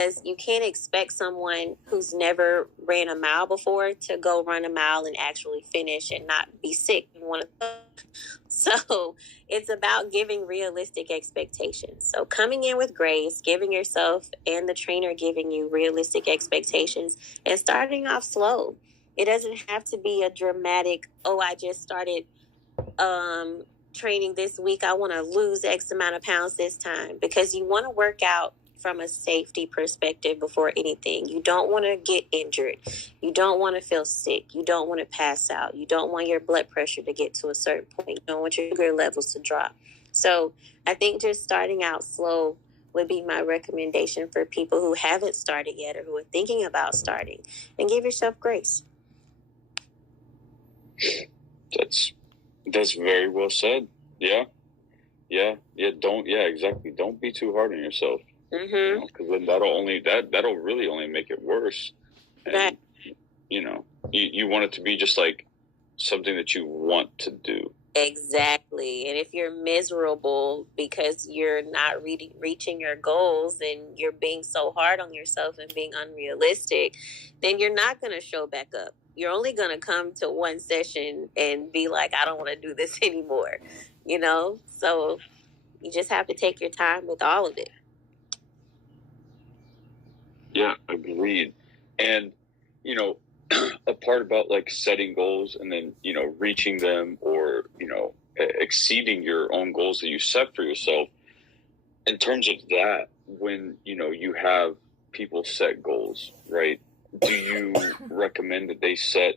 Because you can't expect someone who's never ran a mile before to go run a mile and actually finish and not be sick and want to. So it's about giving realistic expectations. So coming in with grace, giving yourself and the trainer giving you realistic expectations, and starting off slow. It doesn't have to be a dramatic, oh, I just started training this week. I want to lose X amount of pounds this time, because you want to work out from a safety perspective before anything. You don't want to get injured. You don't want to feel sick. You don't want to pass out. You don't want your blood pressure to get to a certain point. You don't want your sugar levels to drop. So I think just starting out slow would be my recommendation for people who haven't started yet or who are thinking about starting, and give yourself grace. That's very well said. Yeah. Exactly. Don't be too hard on yourself. Mm-hmm. Because then that'll really only make it worse. And you want it to be just like something that you want to do. Exactly. And if you're miserable because you're not reaching your goals and you're being so hard on yourself and being unrealistic, then you're not going to show back up. You're only going to come to one session and be like, I don't want to do this anymore. So you just have to take your time with all of it. Yeah, agreed. And, a part about like setting goals and then, reaching them or, exceeding your own goals that you set for yourself. In terms of that, when, you have people set goals, right? Do you recommend that they set,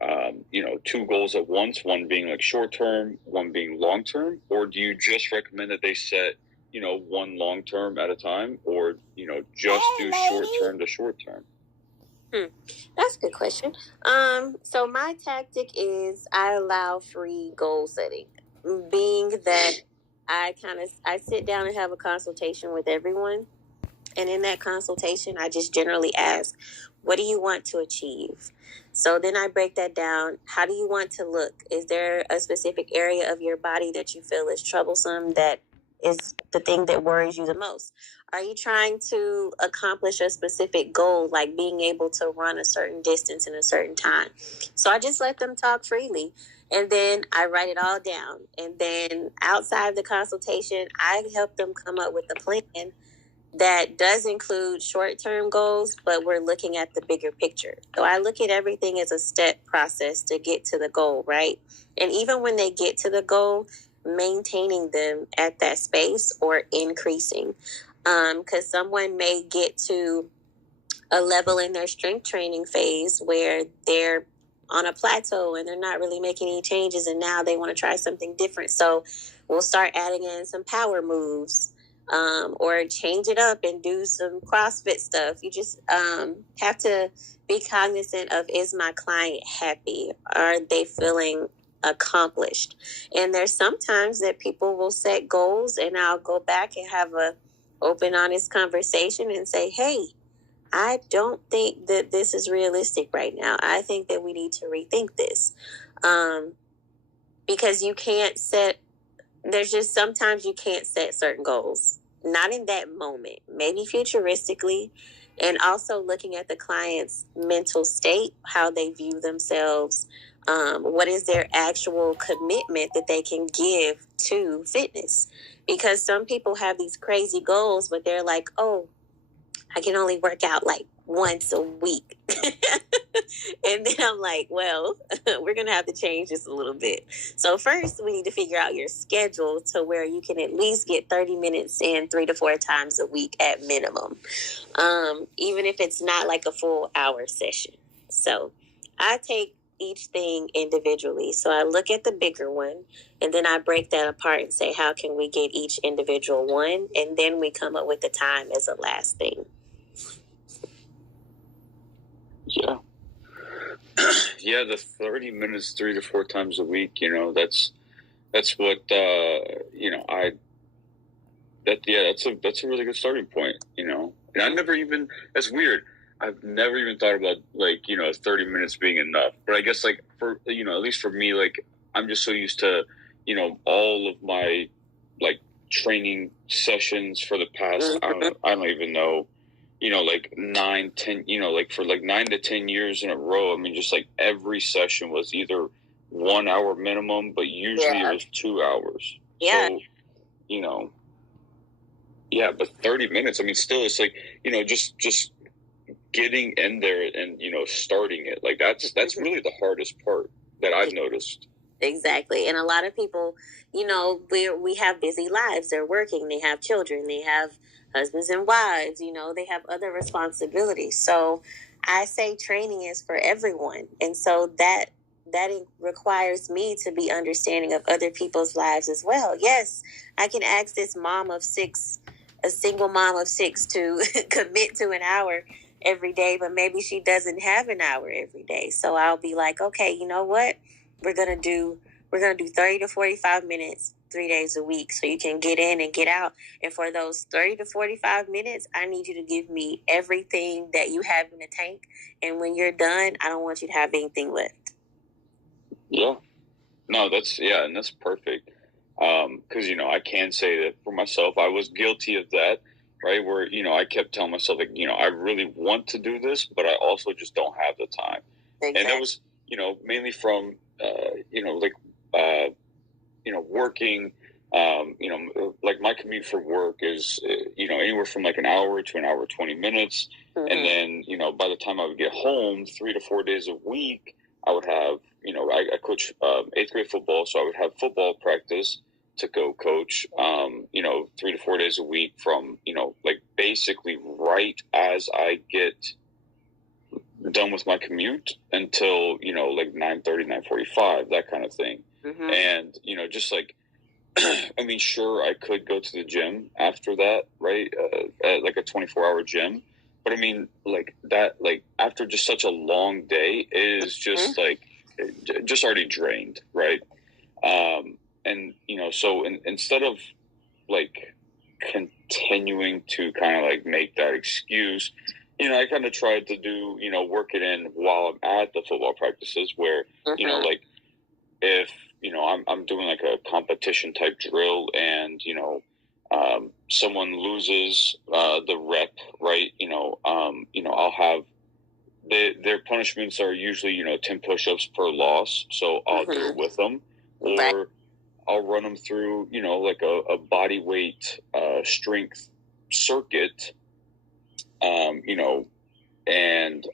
2 goals at once, one being like short term, one being long term? Or do you just recommend that they set, one long term at a time, or, just do short term to short term? That's a good question. So my tactic is I allow free goal setting, being that I sit down and have a consultation with everyone. And in that consultation, I just generally ask, what do you want to achieve? So then I break that down. How do you want to look? Is there a specific area of your body that you feel is troublesome, that is the thing that worries you the most? Are you trying to accomplish a specific goal, like being able to run a certain distance in a certain time? So I just let them talk freely. And then I write it all down. And then outside the consultation, I help them come up with a plan that does include short-term goals, but we're looking at the bigger picture. So I look at everything as a step process to get to the goal, right? And even when they get to the goal, maintaining them at that space or increasing. Because someone may get to a level in their strength training phase where they're on a plateau and they're not really making any changes, and now they want to try something different. So we'll start adding in some power moves, or change it up and do some CrossFit stuff. You just have to be cognizant of, is my client happy? Are they feeling accomplished? And there's sometimes that people will set goals, and I'll go back and have a open, honest conversation and say, hey, I don't think that this is realistic right now. I think that we need to rethink this. Because there's just sometimes you can't set certain goals. Not in that moment, maybe futuristically, and also looking at the client's mental state, how they view themselves, what is their actual commitment that they can give to fitness. Because some people have these crazy goals, but they're like, oh, I can only work out like once a week. And then I'm like, well, we're going to have to change this a little bit. So first, we need to figure out your schedule to where you can at least get 30 minutes in 3 to 4 times a week at minimum, even if it's not like a full hour session. So I take each thing individually. So I look at the bigger one, and then I break that apart and say, how can we get each individual one? And then we come up with the time as a last thing. Yeah. Yeah, the 30 minutes 3 to 4 times a week, that's what that's a really good starting point, And I never even, that's weird. I've never even thought about 30 minutes being enough. But I guess for at least for me, I'm just so used to, all of my training sessions for the past I don't even know like 9, 10, like for like 9 to 10 years in a row. I mean, just like every session was either 1 hour minimum, but usually it was 2 hours. Yeah. So, yeah, but 30 minutes, I mean, still, it's like, just getting in there and, starting it. Like, that's really the hardest part that I've noticed. Exactly. And a lot of people, we have busy lives. They're working, they have children, they have husbands and wives, they have other responsibilities. So I say training is for everyone. And so that requires me to be understanding of other people's lives as well. Yes, I can ask this a single mom of 6 to commit to an hour every day, but maybe she doesn't have an hour every day. So I'll be like, okay, you know what? We're gonna do 30 to 45 minutes 3 days a week, so you can get in and get out. And for those 30 to 45 minutes, I need you to give me everything that you have in the tank. And when you're done, I don't want you to have anything left. Yeah. No, and that's perfect. Because, I can say that for myself, I was guilty of that, right? Where, I kept telling myself, like, I really want to do this, but I also just don't have the time. Exactly. And that was, mainly from, working, like my commute for work is, anywhere from like an hour to an hour, 20 minutes. Mm-hmm. And then, by the time I would get home 3 to 4 days a week, I would have, I coach 8th grade football, so I would have football practice to go coach, 3 to 4 days a week from, like basically right as I get done with my commute until, like 9:30, 9:45, that kind of thing. Mm-hmm. And, just like, I mean, sure, I could go to the gym after that, right? At like a 24-hour gym. But I mean, like that, like after just such a long day is just like, just already drained, right? And, so instead of like continuing to kind of like make that excuse, I kind of tried to do, work it in while I'm at the football practices where, like if, I'm doing like a competition type drill and, someone loses the rep, right? I'll have their punishments are usually, 10 push-ups per loss. So I'll do it with them, or I'll run them through, like a body weight strength circuit, and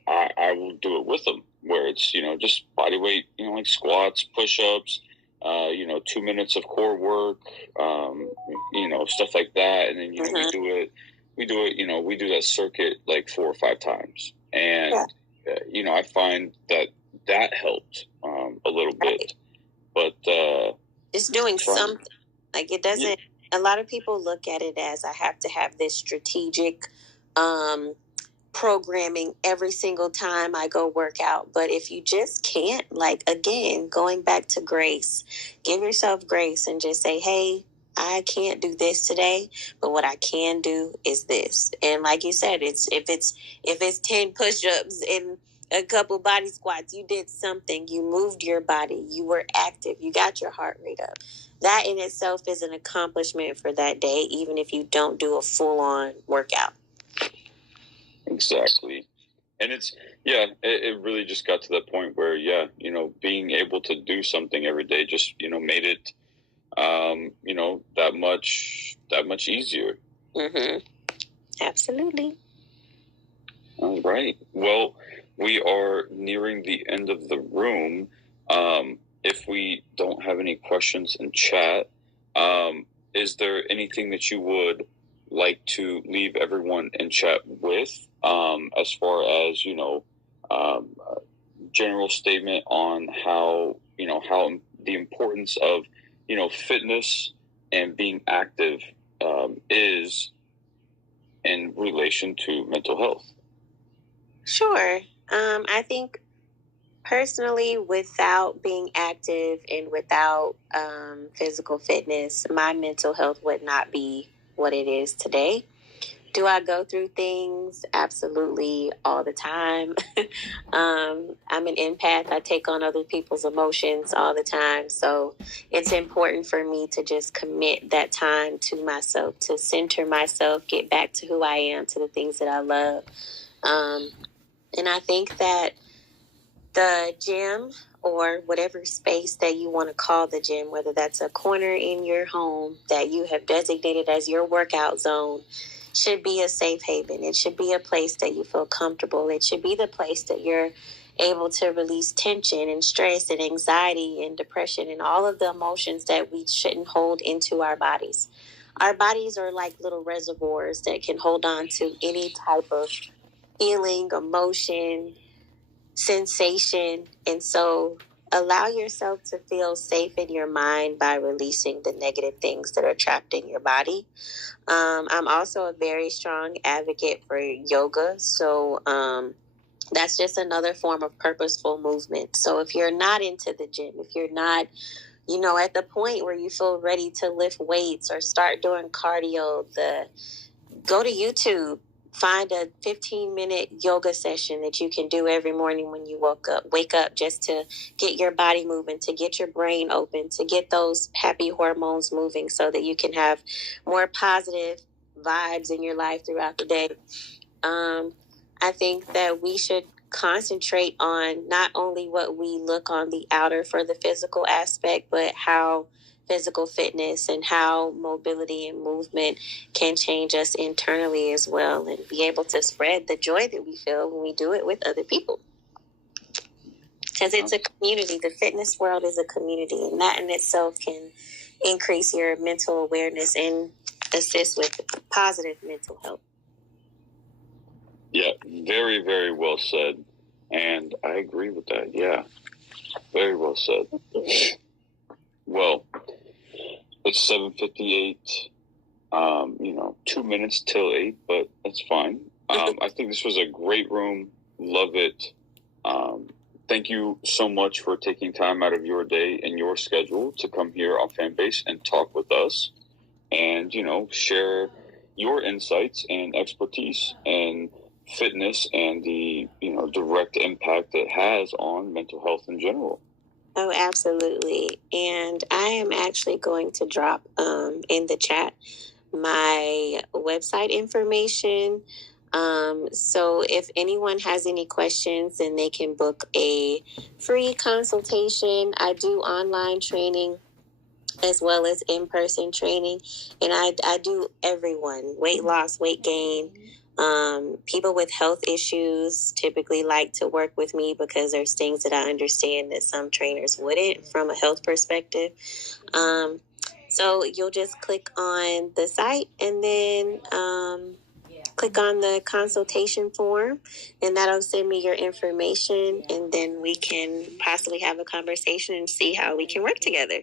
I will do it with them where it's, just body weight, like squats, push-ups, 2 minutes of core work, stuff like that. And then, we do that circuit like 4 or 5 times. And, I find that helped a little bit, but just doing something like it doesn't, a lot of people look at it as I have to have this strategic, programming every single time I go work out. But if you just can't, like, again, going back to grace, give yourself grace and just say, hey, I can't do this today, but what I can do is this. And like you said, if it's 10 push-ups and a couple body squats, you did something, you moved your body, you were active, you got your heart rate up. That in itself is an accomplishment for that day, even if you don't do a full-on workout. Exactly. And it really just got to that point where, being able to do something every day just, made it, that much easier. Mm-hmm. Absolutely. All right. Well, we are nearing the end of the room. If we don't have any questions in chat, is there anything that you would like to leave everyone in chat with, as far as, general statement on how the importance of, fitness and being active, is in relation to mental health? Sure. I think personally, without being active and without physical fitness, my mental health would not be what it is today. Do I go through things? Absolutely, all the time. I'm an empath. I take on other people's emotions all the time. So it's important for me to just commit that time to myself, to center myself, get back to who I am, to the things that I love. And I think that the gym, or whatever space that you want to call the gym, whether that's a corner in your home that you have designated as your workout zone, should be a safe haven. It should be a place that you feel comfortable. It should be the place that you're able to release tension and stress and anxiety and depression and all of the emotions that we shouldn't hold into our bodies. Our bodies are like little reservoirs that can hold on to any type of feeling, emotion, sensation. And so allow yourself to feel safe in your mind by releasing the negative things that are trapped in your body. I'm also a very strong advocate for yoga. So that's just another form of purposeful movement. So if you're not into the gym, if you're not, at the point where you feel ready to lift weights or start doing cardio, go to YouTube. Find a 15-minute yoga session that you can do every morning when you wake up, just to get your body moving, to get your brain open, to get those happy hormones moving so that you can have more positive vibes in your life throughout the day. I think that we should concentrate on not only what we look on the outer for the physical aspect, but how physical fitness and how mobility and movement can change us internally as well, and be able to spread the joy that we feel when we do it with other people. Because it's a community. The fitness world is a community, and that in itself can increase your mental awareness and assist with positive mental health. Yeah, very, very well said. And I agree with that. Yeah, very well said. Well, it's 7:58. 2 minutes till 8, but that's fine. I think this was a great room. Love it. Thank you so much for taking time out of your day and your schedule to come here on Fanbase and talk with us, and share your insights and expertise and fitness and the direct impact it has on mental health in general. Oh, absolutely. And I am actually going to drop in the chat my website information. So if anyone has any questions, then they can book a free consultation. I do online training as well as in-person training, and I do everyone: weight loss, weight gain. People with health issues typically like to work with me because there's things that I understand that some trainers wouldn't from a health perspective. So you'll just click on the site and then click on the consultation form, and that'll send me your information, and then we can possibly have a conversation and see how we can work together.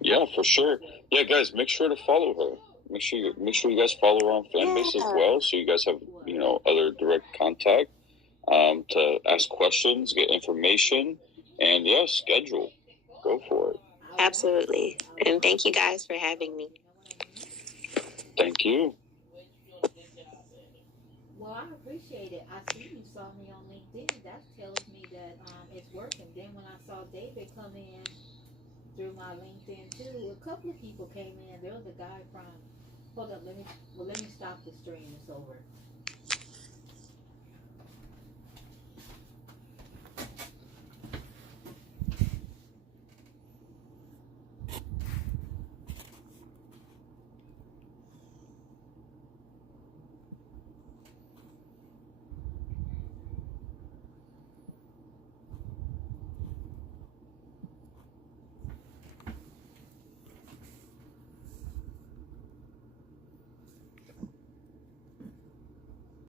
Yeah, for sure. Yeah, guys, make sure to follow her. Make sure you guys follow her on Fanbase as well, so you guys have other direct contact to ask questions, get information, and schedule. Go for it. Absolutely, and thank you guys for having me. Thank you. Well, I appreciate it. I see you saw me on LinkedIn. That tells me that it's working. Then when I saw David come in through my LinkedIn too, a couple of people came in. There was a guy from. Hold up, let me stop the stream. It's over.